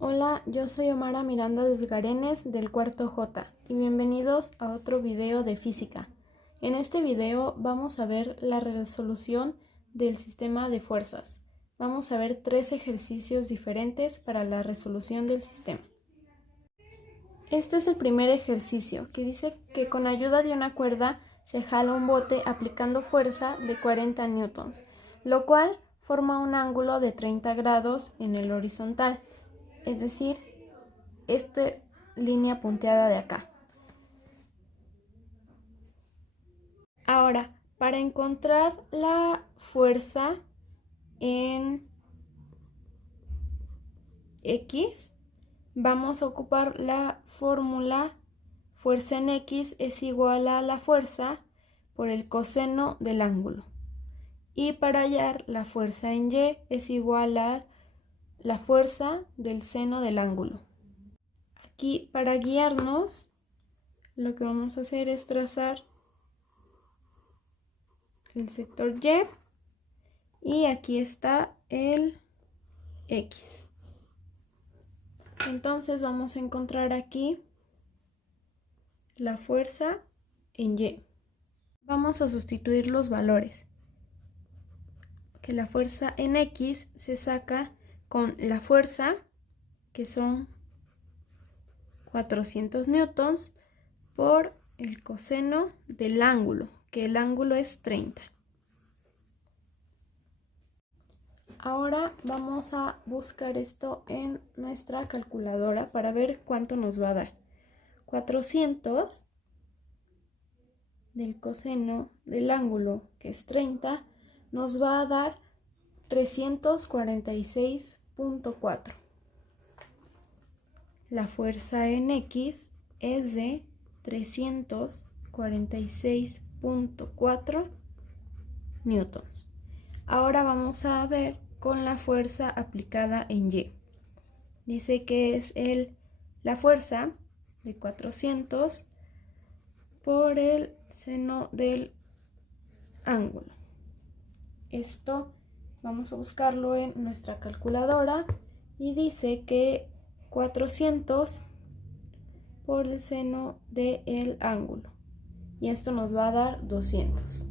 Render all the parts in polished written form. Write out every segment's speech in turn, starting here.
Hola, yo soy Omara Miranda Desgarenes del cuarto J y bienvenidos a otro video de física. En este video vamos a ver la resolución del sistema de fuerzas. Vamos a ver 3 ejercicios diferentes para la resolución del sistema. Este es el primer ejercicio que dice que con ayuda de una cuerda se jala un bote aplicando fuerza de 40 newtons, lo cual forma un ángulo de 30 grados en el horizontal. Es decir, esta línea punteada de acá. Ahora, para encontrar la fuerza en X, vamos a ocupar la fórmula fuerza en X es igual a la fuerza por el coseno del ángulo. Y para hallar la fuerza en Y es igual a la fuerza del seno del ángulo. Aquí, para guiarnos, lo que vamos a hacer es trazar el sector Y y aquí está el X. Entonces vamos a encontrar aquí la fuerza en Y. Vamos a sustituir los valores. Que la fuerza en X se saca con la fuerza, que son 400 newtons, por el coseno del ángulo, que el ángulo es 30. Ahora vamos a buscar esto en nuestra calculadora para ver cuánto nos va a dar. 400 del coseno del ángulo, que es 30, nos va a dar 346.4. La fuerza en X es de 346.4 newtons. Ahora vamos a ver con la fuerza aplicada en Y. Dice que es la fuerza de 400 por el seno del ángulo. Esto vamos a buscarlo en nuestra calculadora y dice que 400 por el seno del ángulo. Y esto nos va a dar 200.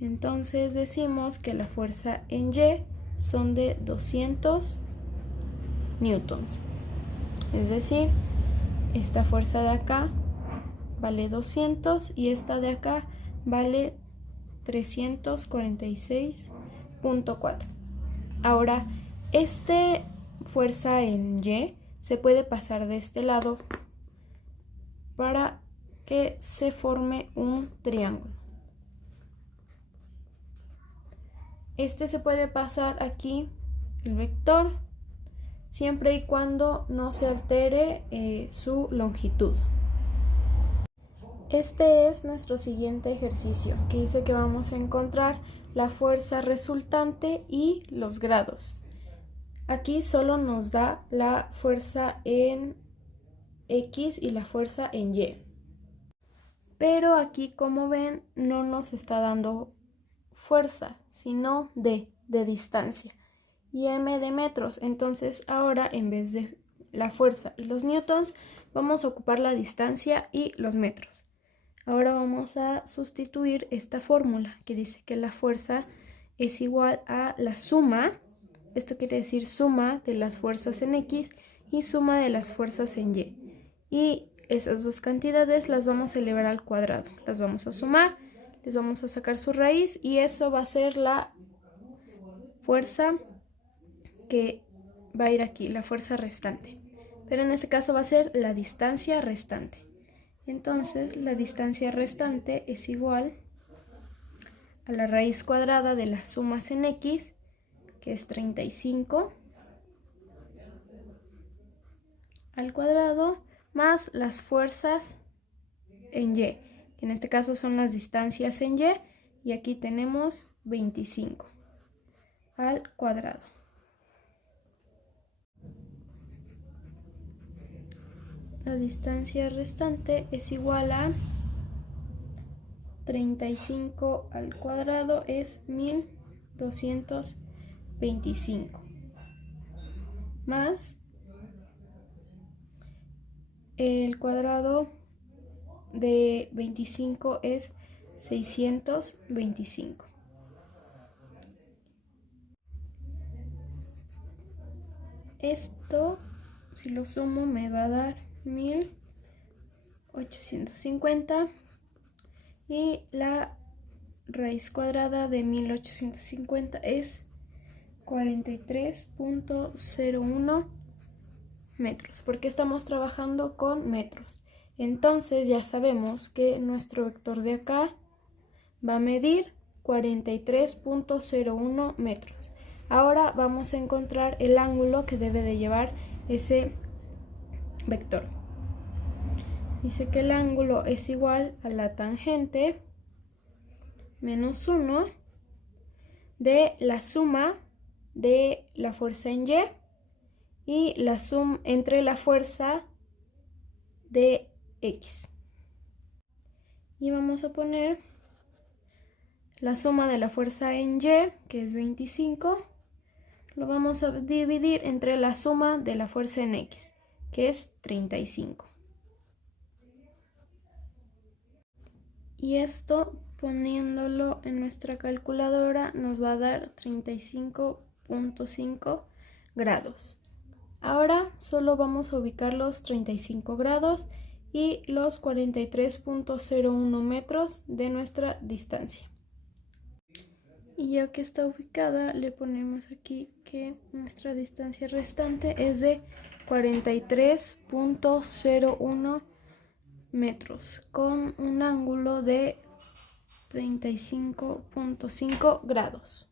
Entonces decimos que la fuerza en Y son de 200 newtons. Es decir, esta fuerza de acá vale 200 y esta de acá vale 346.4. Ahora, esta fuerza en Y se puede pasar de este lado para que se forme un triángulo. Este se puede pasar aquí, el vector, siempre y cuando no se altere su longitud. Este es nuestro siguiente ejercicio, que dice que vamos a encontrar la fuerza resultante y los grados. Aquí solo nos da la fuerza en X y la fuerza en Y. Pero aquí, como ven, no nos está dando fuerza, sino de distancia y m de metros. Entonces ahora, en vez de la fuerza y los newtons, vamos a ocupar la distancia y los metros. Ahora vamos a sustituir esta fórmula que dice que la fuerza es igual a la suma, esto quiere decir suma de las fuerzas en X y suma de las fuerzas en Y. Y esas dos cantidades las vamos a elevar al cuadrado, las vamos a sumar, les vamos a sacar su raíz y eso va a ser la fuerza que va a ir aquí, la fuerza restante. Pero en este caso va a ser la distancia restante. Entonces la distancia restante es igual a la raíz cuadrada de las sumas en X, que es 35 al cuadrado, más las fuerzas en Y, que en este caso son las distancias en Y, y aquí tenemos 25 al cuadrado. La distancia restante es igual a 35 al cuadrado, es 1225. más el cuadrado de 25 es 625. Esto, si lo sumo, me va a dar 1850 y la raíz cuadrada de 1850 es 43.01 metros, porque estamos trabajando con metros. Entonces ya sabemos que nuestro vector de acá va a medir 43.01 metros. Ahora vamos a encontrar el ángulo que debe de llevar ese vector. Dice que el ángulo es igual a la tangente menos 1 de la suma de la fuerza en y la suma entre la fuerza de X. Y vamos a poner la suma de la fuerza en Y, que es 25, lo vamos a dividir entre la suma de la fuerza en X, que es 35. Y esto, poniéndolo en nuestra calculadora, nos va a dar 35.5 grados. Ahora solo vamos a ubicar los 35 grados y los 43.01 metros de nuestra distancia. Y ya que está ubicada, le ponemos aquí que nuestra distancia restante es de 43.01 metros con un ángulo de 35.5 grados.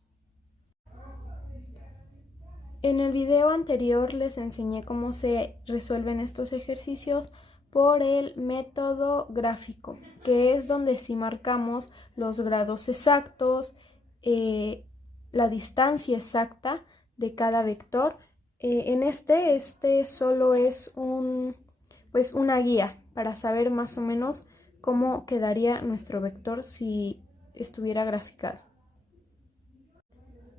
En el video anterior les enseñé cómo se resuelven estos ejercicios por el método gráfico, que es donde sí marcamos los grados exactos, la distancia exacta de cada vector. En este solo es una guía para saber más o menos cómo quedaría nuestro vector si estuviera graficado.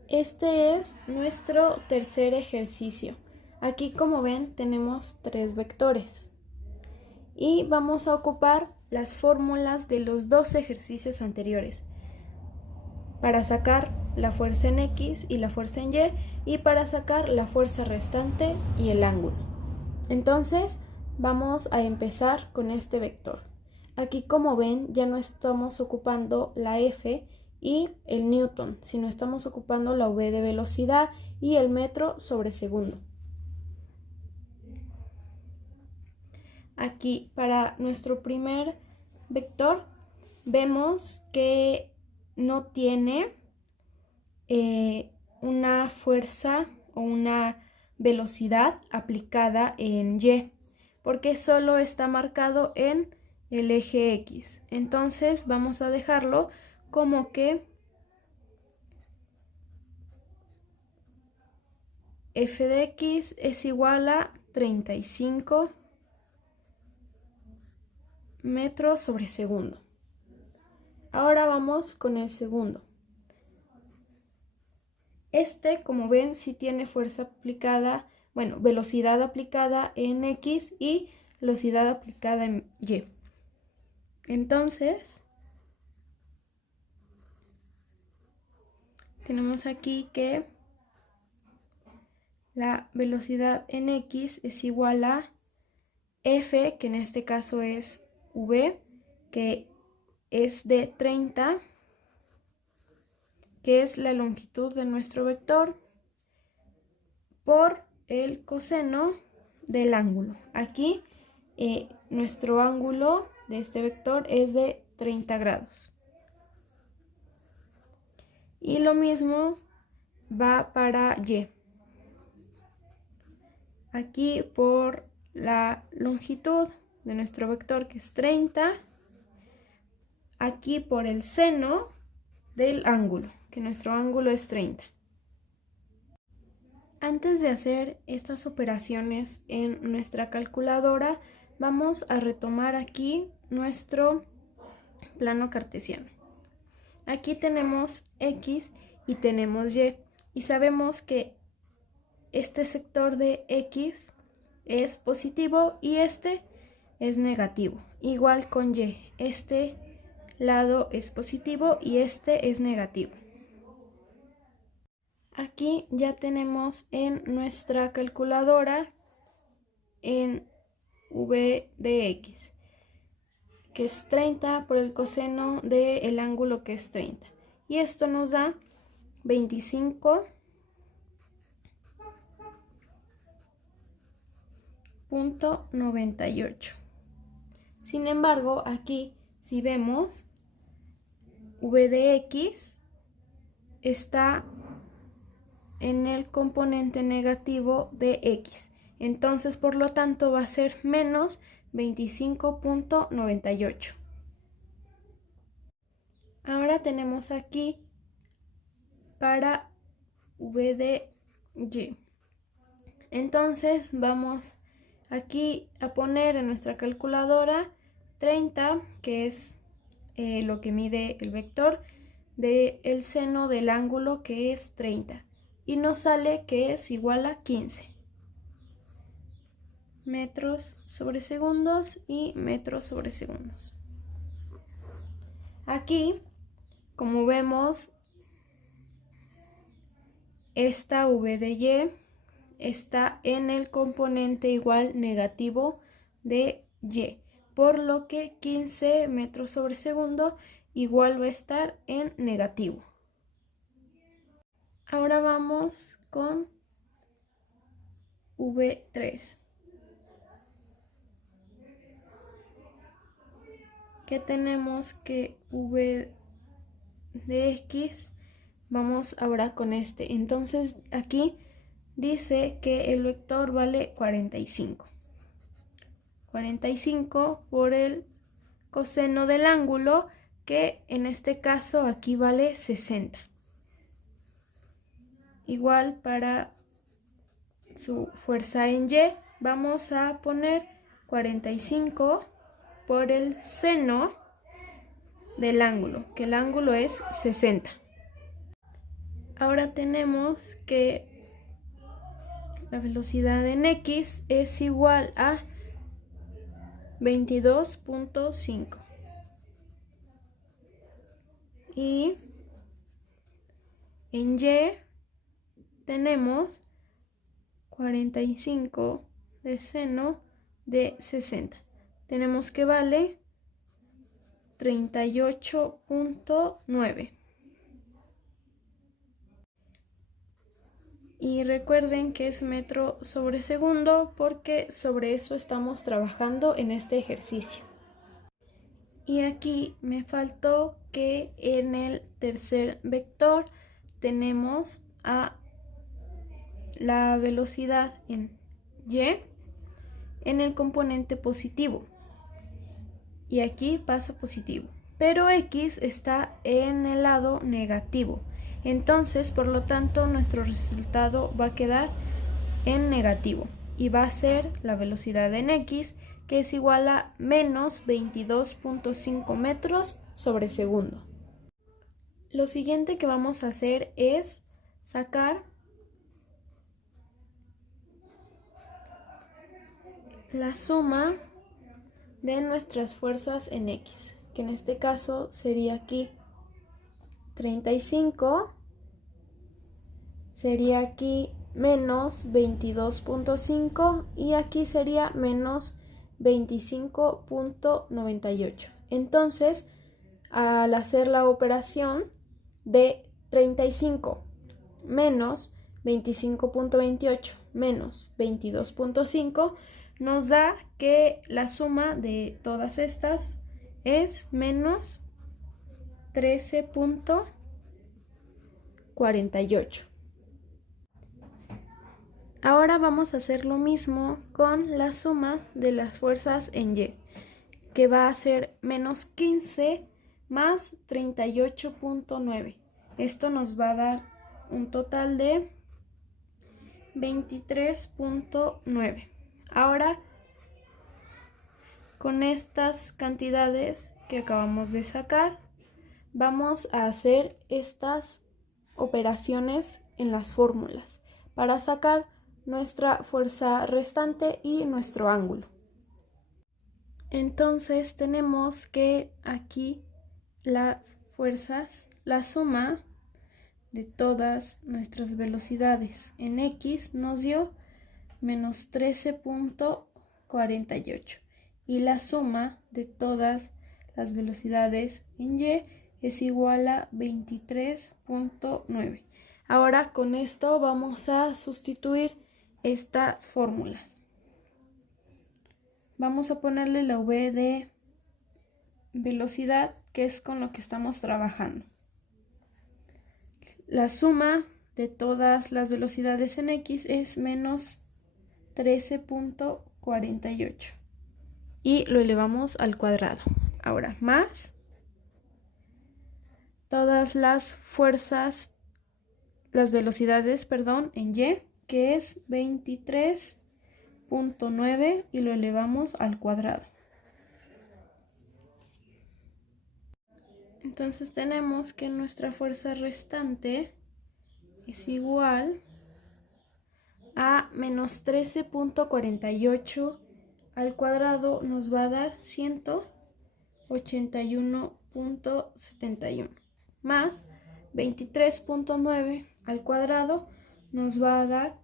Este es nuestro tercer ejercicio. Aquí, como ven, tenemos 3 vectores y vamos a ocupar las fórmulas de los 2 ejercicios anteriores para sacar la fuerza en X y la fuerza en y para sacar la fuerza restante y el ángulo. Entonces vamos a empezar con este vector. Aquí, como ven, ya no estamos ocupando la F y el newton, sino estamos ocupando la V de velocidad y el metro sobre segundo. Aquí, para nuestro primer vector, vemos que no tiene una fuerza o una velocidad aplicada en Y, porque solo está marcado en el eje X. Entonces vamos a dejarlo como que f de x es igual a 35 metros sobre segundo. Ahora vamos con el segundo. Como ven, sí tiene fuerza aplicada, velocidad aplicada en X y velocidad aplicada en Y. Entonces, tenemos aquí que la velocidad en X es igual a F, que en este caso es V, que es de 30, que es la longitud de nuestro vector, por el coseno del ángulo. Aquí nuestro ángulo de este vector es de 30 grados. Y lo mismo va para Y. Aquí por la longitud de nuestro vector, que es 30, aquí por el seno del ángulo, que nuestro ángulo es 30. Antes de hacer estas operaciones en nuestra calculadora, vamos a retomar aquí nuestro plano cartesiano. Aquí tenemos X y tenemos Y sabemos que este sector de X es positivo y este es negativo. Igual con Y, este lado es positivo y este es negativo. Aquí ya tenemos en nuestra calculadora en v de x, que es 30 por el coseno del ángulo que es 30. Y esto nos da 25.98. Sin embargo, aquí si vemos, v de x está en el componente negativo de x. Entonces, por lo tanto, va a ser menos 25.98. Ahora tenemos aquí para v de y. Entonces, vamos aquí a poner en nuestra calculadora 30, que es lo que mide el vector del seno del ángulo, que es 30. Y nos sale que es igual a 15 metros sobre segundos y metros sobre segundos. Aquí, como vemos, esta v de y está en el componente igual negativo de y, por lo que 15 metros sobre segundo igual va a estar en negativo. Ahora vamos con v3. Que tenemos que v de x, vamos ahora con este. Entonces aquí dice que el vector vale 45. 45 por el coseno del ángulo, que en este caso aquí vale 60. Igual para su fuerza en y, vamos a poner 45 por el seno del ángulo, que el ángulo es 60. Ahora tenemos que la velocidad en x es igual a 22.5. Y en y tenemos 45 de seno de 60. Tenemos que vale 38.9. Y recuerden que es metro sobre segundo, porque sobre eso estamos trabajando en este ejercicio. Y aquí me faltó que en el tercer vector tenemos a la velocidad en y en el componente positivo. Y aquí pasa positivo. Pero x está en el lado negativo. Entonces, por lo tanto, nuestro resultado va a quedar en negativo. Y va a ser la velocidad en x, que es igual a menos 22.5 metros sobre segundo. Lo siguiente que vamos a hacer es sacar la suma de nuestras fuerzas en x, que en este caso sería aquí 35, sería aquí menos 22.5 y aquí sería menos 25.98. Entonces, al hacer la operación de 35 menos 25.28 menos 22.5, nos da que la suma de todas estas es menos 13.48. Ahora vamos a hacer lo mismo con la suma de las fuerzas en y, que va a ser menos 15 más 38.9. Esto nos va a dar un total de 23.9. Ahora, con estas cantidades que acabamos de sacar, vamos a hacer estas operaciones en las fórmulas para sacar nuestra fuerza restante y nuestro ángulo. Entonces tenemos que aquí las fuerzas, la suma de todas nuestras velocidades en X nos dio menos 13.48 y la suma de todas las velocidades en Y es igual a 23.9. Ahora con esto vamos a sustituir estas fórmulas. Vamos a ponerle la V de velocidad, que es con lo que estamos trabajando. La suma de todas las velocidades en X es menos 13.48 y lo elevamos al cuadrado. Ahora más todas las fuerzas, las velocidades, perdón, en Y, que es 23.9 y lo elevamos al cuadrado. Entonces tenemos que nuestra fuerza restante es igual a menos 13.48 al cuadrado nos va a dar 181.71 más 23.9 al cuadrado nos va a dar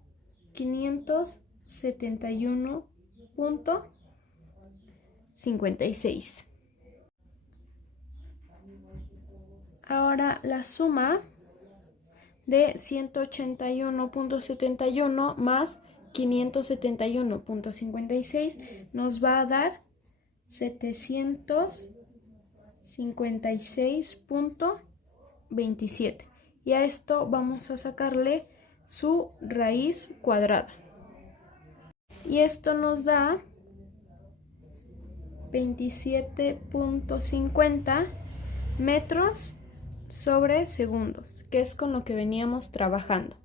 571.56. Ahora la suma de 181.71 más 571.56 nos va a dar 756.27 y a esto vamos a sacarle su raíz cuadrada y esto nos da 27.50 metros sobre segundos, que es con lo que veníamos trabajando.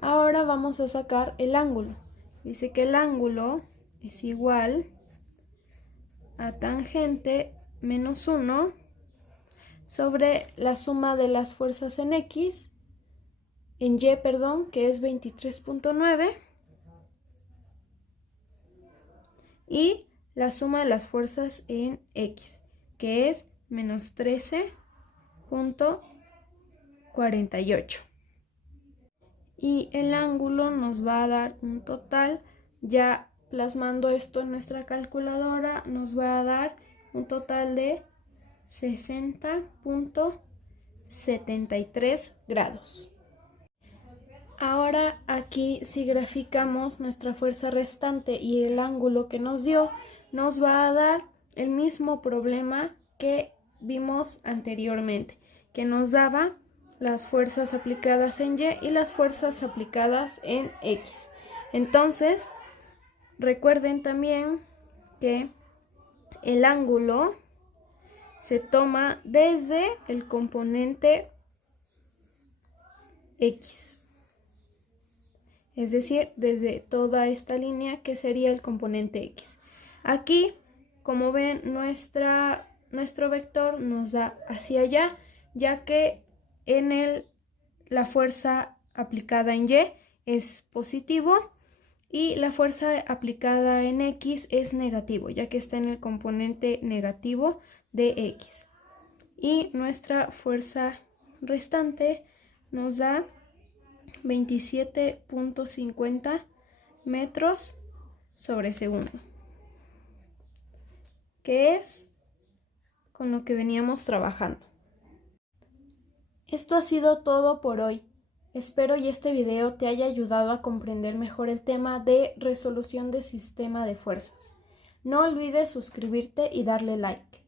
Ahora vamos a sacar el ángulo. Dice que el ángulo es igual a tangente menos 1 sobre la suma de las fuerzas en X, en Y, perdón, que es 23.9 y la suma de las fuerzas en X, que es menos 13.48. Y el ángulo nos va a dar un total, ya plasmando esto en nuestra calculadora, nos va a dar un total de 60.73 grados. Ahora aquí si graficamos nuestra fuerza restante y el ángulo que nos dio, nos va a dar el mismo problema que vimos anteriormente, que nos daba las fuerzas aplicadas en Y y las fuerzas aplicadas en X. Entonces, recuerden también que el ángulo se toma desde el componente X. Es decir, desde toda esta línea que sería el componente X. Aquí, como ven, nuestro vector nos da hacia allá, ya que la fuerza aplicada en Y es positivo y la fuerza aplicada en X es negativo, ya que está en el componente negativo de X. Y nuestra fuerza restante nos da 27.50 metros sobre segundo, que es con lo que veníamos trabajando. Esto ha sido todo por hoy. Espero y este video te haya ayudado a comprender mejor el tema de resolución de sistema de fuerzas. No olvides suscribirte y darle like.